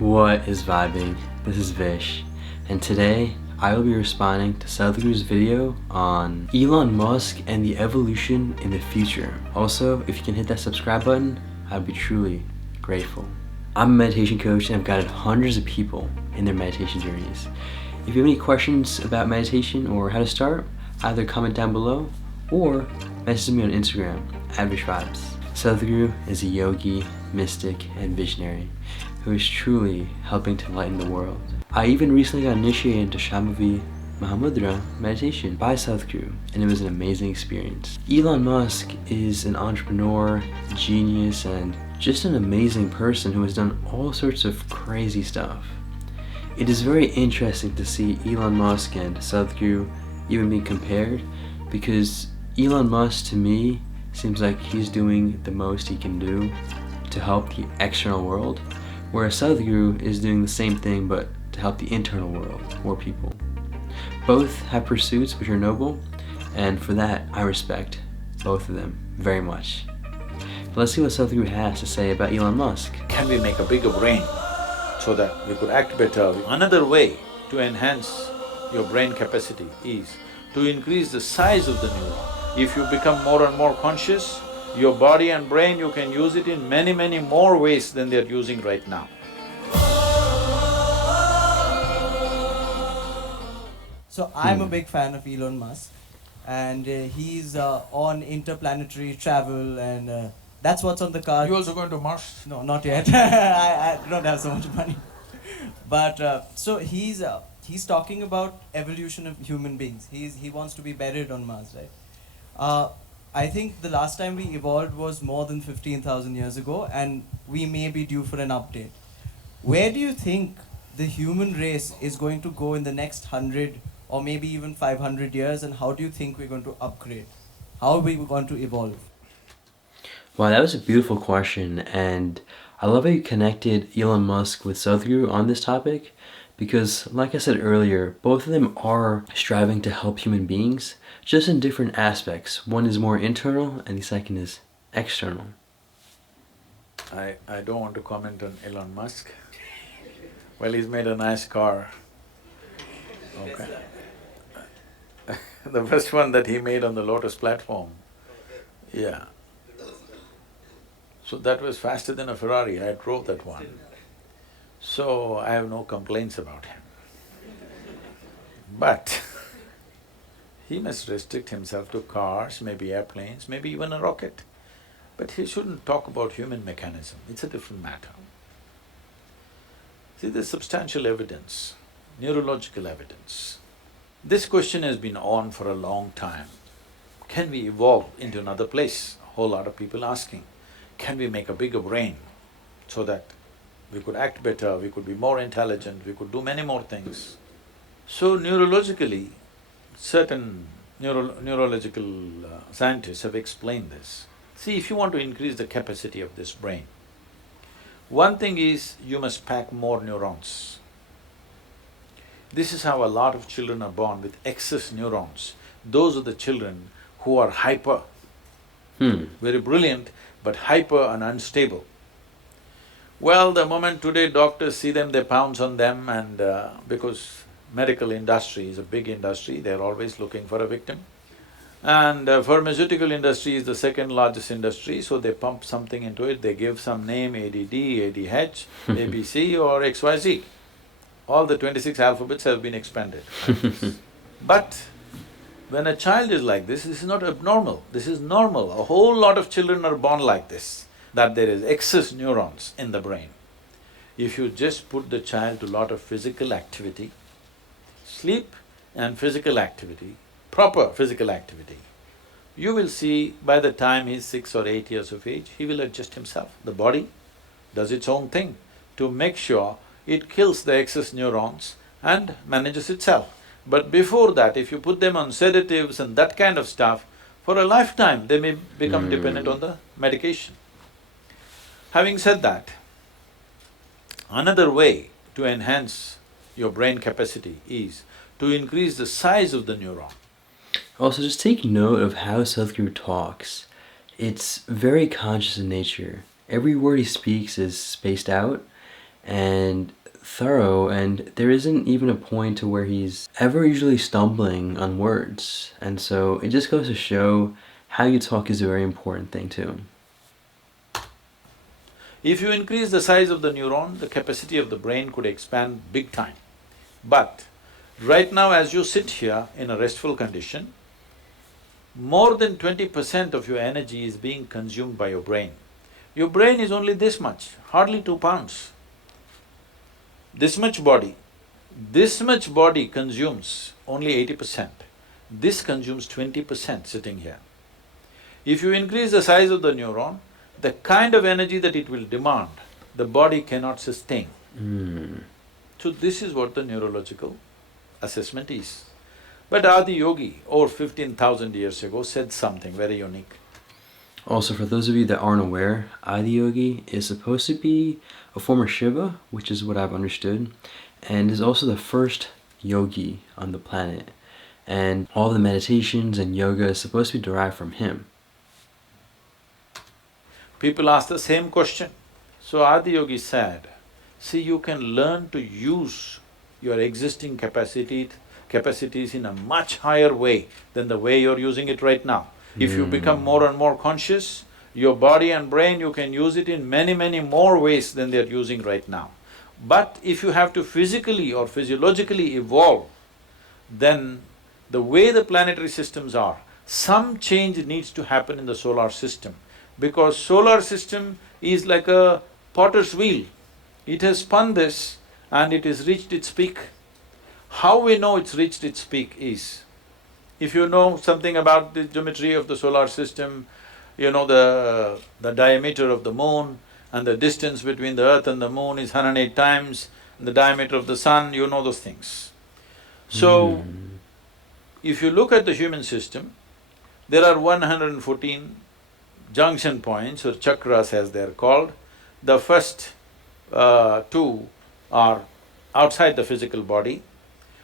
What is vibing? This is Vish, and today I will be responding to Sadhguru's video on Elon Musk and the evolution in the future. Also, if you can hit that subscribe button, I'd be truly grateful. I'm a meditation coach and I've guided hundreds of people in their meditation journeys. If you have any questions about meditation or how to start, either comment down below or message me on Instagram @VishVibes. Sadhguru is a yogi, mystic, and visionary who is truly helping to enlighten the world. I even recently got initiated into Shambhavi Mahamudra meditation by Sadhguru, and it was an amazing experience. Elon Musk is an entrepreneur, genius, and just an amazing person who has done all sorts of crazy stuff. It is very interesting to see Elon Musk and Sadhguru even being compared, because Elon Musk to me seems like he's doing the most he can do to help the external world, whereas Sadhguru is doing the same thing but to help the internal world, more people. Both have pursuits which are noble, and for that I respect both of them very much. But let's see what Sadhguru has to say about Elon Musk. Can we make a bigger brain so that we could act better? Another way to enhance your brain capacity is to increase the size of the neuron. If you become more and more conscious, your body and brain, you can use it in many more ways than they're using right now. So I'm a big fan of Elon Musk, and he's on interplanetary travel, and that's what's on the card. You also going to Mars? No, not yet. I don't have so much money. But so he's talking about evolution of human beings. He wants to be buried on Mars, right? I think the last time we evolved was more than 15,000 years ago, and we may be due for an update. Where do you think the human race is going to go in the next 100 or maybe even 500 years, and how do you think we're going to upgrade? How are we going to evolve? Wow, that was a beautiful question, and I love how you connected Elon Musk with Sadhguru on this topic, because like I said earlier, both of them are striving to help human beings, just in different aspects. One is more internal and the second is external. I don't want to comment on Elon Musk. Well, he's made a nice car. Okay. The first one that he made on the Lotus platform, yeah. So that was faster than a Ferrari, I drove that one. So I have no complaints about him. But he must restrict himself to cars, maybe airplanes, maybe even a rocket. But he shouldn't talk about human mechanism, it's a different matter. See, there's substantial evidence, neurological evidence. This question has been on for a long time. Can we evolve into another place? A whole lot of people asking. Can we make a bigger brain so that we could act better, we could be more intelligent, we could do many more things? So neurologically, certain neurological scientists have explained this. See, if you want to increase the capacity of this brain, one thing is you must pack more neurons. This is how a lot of children are born with excess neurons. Those are the children who are hyper, very brilliant, but hyper and unstable. Well, the moment today doctors see them, they pounce on them, and because medical industry is a big industry, they're always looking for a victim. And pharmaceutical industry is the second largest industry, so they pump something into it, they give some name, ADD, ADH, ABC or XYZ. All the 26 alphabets have been expanded. But when a child is like this is not abnormal, this is normal. A whole lot of children are born like this, that there is excess neurons in the brain. If you just put the child to a lot of physical activity, sleep and physical activity, proper physical activity, you will see by the time he's 6 or 8 years of age, he will adjust himself. The body does its own thing to make sure it kills the excess neurons and manages itself. But before that, if you put them on sedatives and that kind of stuff, for a lifetime they may become dependent on the medication. Having said that, another way to enhance your brain capacity is to increase the size of the neuron. Also, just take note of how Sadhguru talks. It's very conscious in nature. Every word he speaks is spaced out, and thorough, and there isn't even a point to where he's ever usually stumbling on words. And so it just goes to show how you talk is a very important thing too. If you increase the size of the neuron, the capacity of the brain could expand big time. But right now as you sit here in a restful condition, more than 20% of your energy is being consumed by your brain. Your brain is only this much, hardly 2 pounds. This much body consumes only 80%. This consumes 20% sitting here. If you increase the size of the neuron, the kind of energy that it will demand, the body cannot sustain. So this is what the neurological assessment is. But Adi Yogi, over 15,000 years ago, said something very unique. Also, for those of you that aren't aware, Adi Yogi is supposed to be a former Shiva, which is what I've understood, and is also the first yogi on the planet. And all the meditations and yoga is supposed to be derived from him. People ask the same question. So Adi Yogi said, see, you can learn to use your existing capacities in a much higher way than the way you're using it right now. If you become more and more conscious, your body and brain, you can use it in many, many more ways than they're using right now. But if you have to physically or physiologically evolve, then the way the planetary systems are, some change needs to happen in the solar system. Because solar system is like a potter's wheel. It has spun this and it has reached its peak. How we know it's reached its peak is, if you know something about the geometry of the solar system, you know the diameter of the moon and the distance between the earth and the moon is 108 times, and the diameter of the sun, you know those things. So, if you look at the human system, there are 114 junction points or chakras as they're called. The first two are outside the physical body,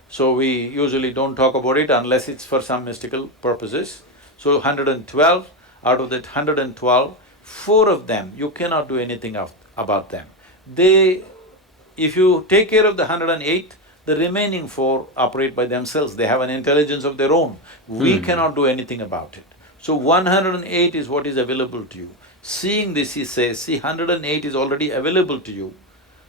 so we usually don't talk about it unless it's for some mystical purposes. So 112, out of that 112, 4 of them, you cannot do anything about them. If you take care of the 108, the remaining 4 operate by themselves, they have an intelligence of their own. We cannot do anything about it. So 108 is what is available to you. Seeing this, he says, see, 108 is already available to you.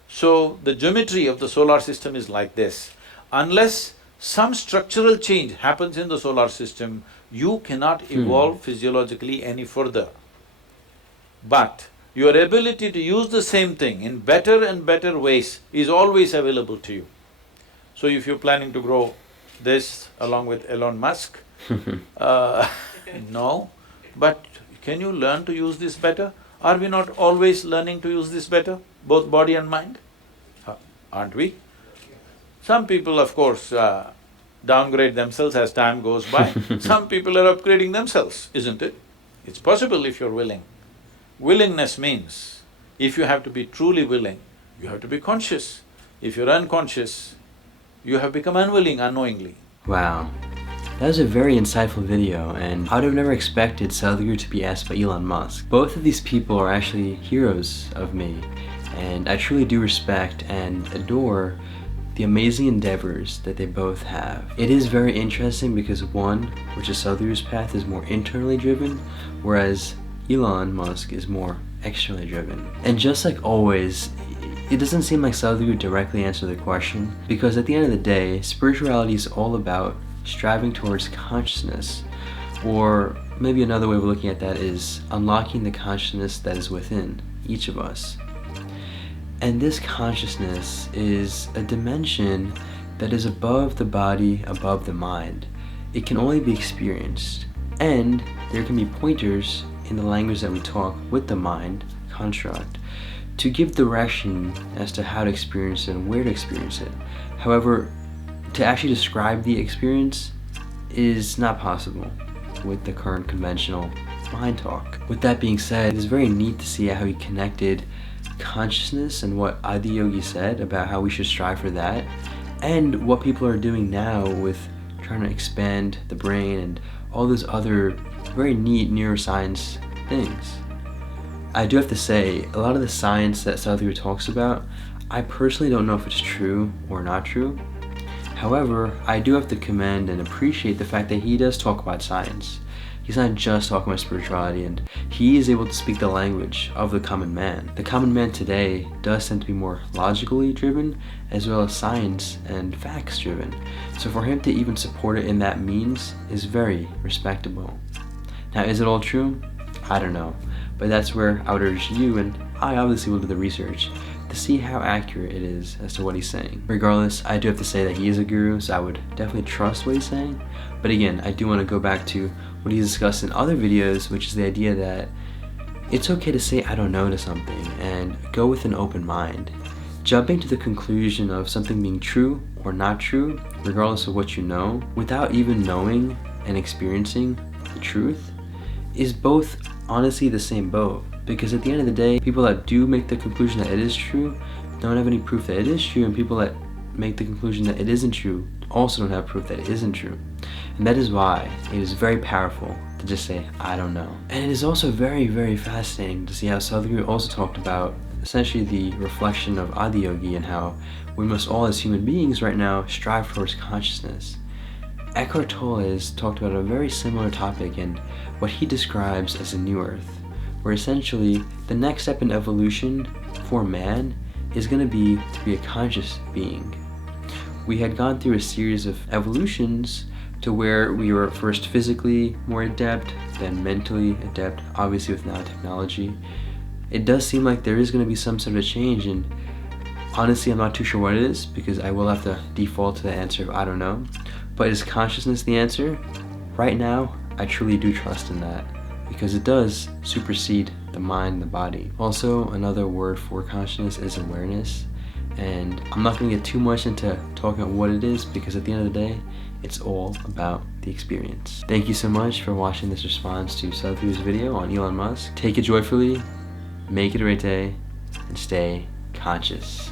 So the geometry of the solar system is like this. Unless some structural change happens in the solar system, you cannot evolve physiologically any further. But your ability to use the same thing in better and better ways is always available to you. So if you're planning to grow this along with Elon Musk, no, but can you learn to use this better? Are we not always learning to use this better, both body and mind? Aren't we? Some people, of course, downgrade themselves as time goes by. Some people are upgrading themselves, isn't it? It's possible if you're willing. Willingness means, if you have to be truly willing, you have to be conscious. If you're unconscious, you have become unwilling unknowingly. Wow. That was a very insightful video, and I would have never expected Sadhguru to be asked by Elon Musk. Both of these people are actually heroes of me, and I truly do respect and adore the amazing endeavors that they both have. It is very interesting because one, which is Sadhguru's path, is more internally driven, whereas Elon Musk is more externally driven. And just like always, it doesn't seem like Sadhguru directly answered the question, because at the end of the day, spirituality is all about striving towards consciousness, or maybe another way of looking at that is unlocking the consciousness that is within each of us. And this consciousness is a dimension that is above the body, above the mind. It can only be experienced, and there can be pointers in the language that we talk with the mind construct to give direction as to how to experience it and where to experience it. However, to actually describe the experience is not possible with the current conventional mind talk. With that being said, it is very neat to see how he connected consciousness and what Adi Yogi said about how we should strive for that, and what people are doing now with trying to expand the brain and all those other very neat neuroscience things. I do have to say, a lot of the science that Sadhguru talks about, I personally don't know if it's true or not true. However, I do have to commend and appreciate the fact that he does talk about science. He's not just talking about spirituality, and he is able to speak the language of the common man. The common man today does tend to be more logically driven, as well as science and facts driven. So for him to even support it in that means is very respectable. Now, is it all true? I don't know, but that's where I would urge you, and I obviously will do the research, to see how accurate it is as to what he's saying. Regardless, I do have to say that he is a guru, so I would definitely trust what he's saying. But again, I do want to go back to what he discussed in other videos, which is the idea that it's okay to say I don't know to something and go with an open mind. Jumping to the conclusion of something being true or not true, regardless of what you know, without even knowing and experiencing the truth, is both honestly the same boat. Because at the end of the day, people that do make the conclusion that it is true don't have any proof that it is true, and people that make the conclusion that it isn't true also don't have proof that it isn't true. And that is why it is very powerful to just say, I don't know. And it is also very, very fascinating to see how Sadhguru also talked about essentially the reflection of Adiyogi and how we must all as human beings right now strive towards consciousness. Eckhart Tolle has talked about a very similar topic and what he describes as a new earth, where essentially the next step in evolution for man is going to be a conscious being. We had gone through a series of evolutions to where we were first physically more adept, then mentally adept, obviously with nanotechnology. It does seem like there is going to be some sort of change, and honestly I'm not too sure what it is, because I will have to default to the answer of I don't know. But is consciousness the answer? Right now, I truly do trust in that, because it does supersede the mind and the body. Also, another word for consciousness is awareness, and I'm not going to get too much into talking about what it is, because at the end of the day, it's all about the experience. Thank you so much for watching this response to Sadhguru's video on Elon Musk. Take it joyfully, make it a great day, and stay conscious.